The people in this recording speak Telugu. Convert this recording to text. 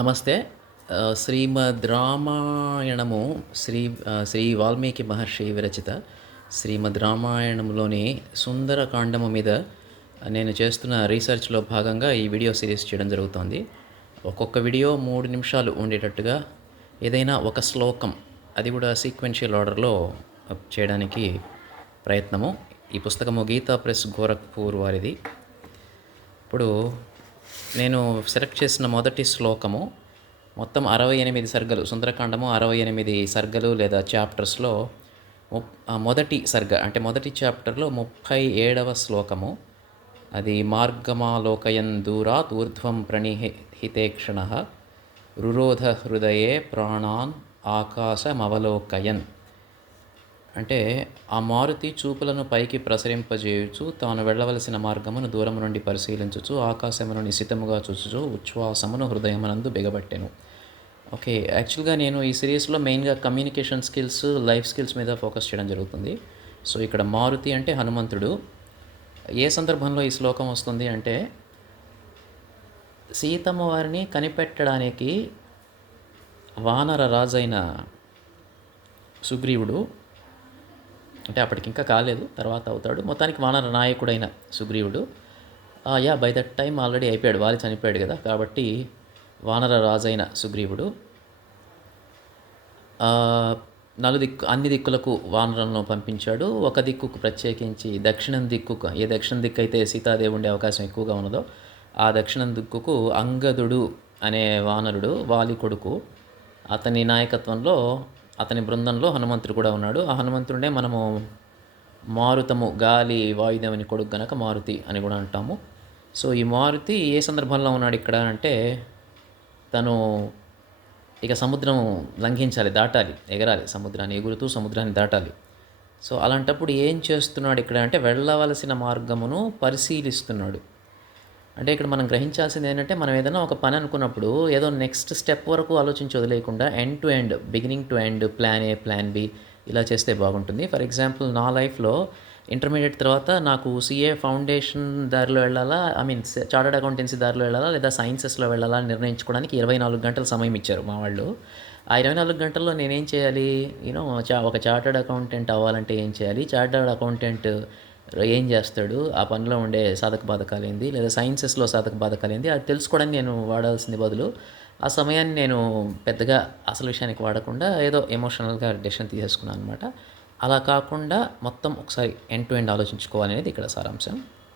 నమస్తే. శ్రీమద్ రామాయణము శ్రీ వాల్మీకి మహర్షి విరచిత శ్రీమద్ రామాయణంలోని సుందరకాండము మీద నేను చేస్తున్న రీసెర్చ్‌లో భాగంగా ఈ వీడియో సిరీస్ చేయడం జరుగుతోంది. ఒక్కొక్క వీడియో 3 నిమిషాలు ఉండేటట్టుగా ఏదైనా ఒక శ్లోకం, అది కూడా సీక్వెన్షియల్ ఆర్డర్‌లో చేయడానికి ప్రయత్నము. ఈ పుస్తకము గీతా ప్రెస్ గోరఖ్పూర్ వారిది. ఇప్పుడు నేను సెలెక్ట్ చేసిన మొదటి శ్లోకము మొత్తం 68 సర్గలు, సుందరకాండము 68 సర్గలు లేదా చాప్టర్స్లో మొదటి సర్గ అంటే మొదటి చాప్టర్లో 37వ శ్లోకము. అది మార్గమాలోకయన్ దూరాత్ ఊర్ధ్వం ప్రణిహితేక్షణః రురోధ హృదయే ప్రాణాన్ ఆకాశమవలోకయన్. అంటే ఆ మారుతి చూపులను పైకి ప్రసరింపజేయుచు తాను వెళ్ళవలసిన మార్గమును దూరము నుండి పరిశీలించుచు ఆకాశమును నిశితముగా చూచుచు ఉచ్ఛ్వాసమును హృదయమునందు బిగబట్టెను. ఓకే, యాక్చువల్గా నేను ఈ సిరీస్లో మెయిన్గా కమ్యూనికేషన్ స్కిల్స్, లైఫ్ స్కిల్స్ మీద ఫోకస్ చేయడం జరుగుతుంది. సో ఇక్కడ మారుతి అంటే హనుమంతుడు. ఏ సందర్భంలో ఈ శ్లోకం వస్తుంది అంటే, సీతమ్మ వారిని కనిపెట్టడానికి వానర రాజైన సుగ్రీవుడు, అంటే అప్పటికి ఇంకా కాలేదు, తర్వాత అవుతాడు, మొత్తానికి వానర నాయకుడైన సుగ్రీవుడు, బై దట్ టైం ఆల్రెడీ అయిపోయాడు, వాలి చనిపోయాడు కదా, కాబట్టి వానర రాజైన సుగ్రీవుడు అన్ని దిక్కులకు వానరులను పంపించాడు. ఒక దిక్కుకు ప్రత్యేకించి దక్షిణం దిక్కుకు, ఏ దక్షిణ దిక్కు అయితే సీతాదేవి ఉండే అవకాశం ఎక్కువగా ఉన్నదో ఆ దక్షిణం దిక్కుకు అంగదుడు అనే వానరుడు, వాలి కొడుకు, అతని నాయకత్వంలో, అతని బృందంలో హనుమంతుడు కూడా ఉన్నాడు. ఆ హనుమంతుడినే మనము మారుతము, గాలి వాయుదేవుని కొడుకు గనక మారుతి అని కూడా అంటాము. సో ఈ మారుతి ఏ సందర్భంలో ఉన్నాడు ఇక్కడ అంటే, తను ఇక సముద్రం లంఘించాలి, దాటాలి, ఎగరాలి, సముద్రాన్ని ఎగురుతూ సముద్రాన్ని దాటాలి. సో అలాంటప్పుడు ఏం చేస్తున్నాడు ఇక్కడ అంటే, వెళ్ళవలసిన మార్గమును పరిశీలిస్తున్నాడు. అంటే ఇక్కడ మనం గ్రహించాల్సింది ఏంటంటే, మనం ఏదైనా ఒక పని అనుకున్నప్పుడు ఏదో నెక్స్ట్ స్టెప్ వరకు ఆలోచించి వదిలేయకుండా end to end, beginning to end, plan A, plan B ఇలా చేస్తే బాగుంటుంది. ఫర్ ఎగ్జాంపుల్ నా లైఫ్లో ఇంటర్మీడియట్ తర్వాత నాకు సిఏ ఫౌండేషన్ దారిలో వెళ్ళాలా, చార్టర్డ్ అకౌంటెన్సీ దారిలో వెళ్ళాలా, లేదా సైన్సెస్లో వెళ్ళాలా అని నిర్ణయించుకోవడానికి 24 గంటల సమయం ఇచ్చారు మా వాళ్ళు. ఆ 24 గంటల్లో నేనేం చేయాలి, ఒక చార్టర్డ్ అకౌంటెంట్ అవ్వాలంటే ఏం చేయాలి, చార్టర్డ్ అకౌంటెంట్ ఏం చేస్తాడు, ఆ పనిలో ఉండే సాధక బాధకాలు ఏంది, లేదా సైన్సెస్లో సాధక బాధకాలు ఏంది, అది తెలుసుకోవడానికి నేను వాడాల్సింది బదులు ఆ సమయాన్ని నేను పెద్దగా అసలు విషయానికి వాడకుండా ఏదో ఎమోషనల్గా డెసిషన్ తీసేసుకున్నాను అనమాట. అలా కాకుండా మొత్తం ఒకసారి ఎండ్ టు ఎండ్ ఆలోచించుకోవాలనేది ఇక్కడ సారాంశం.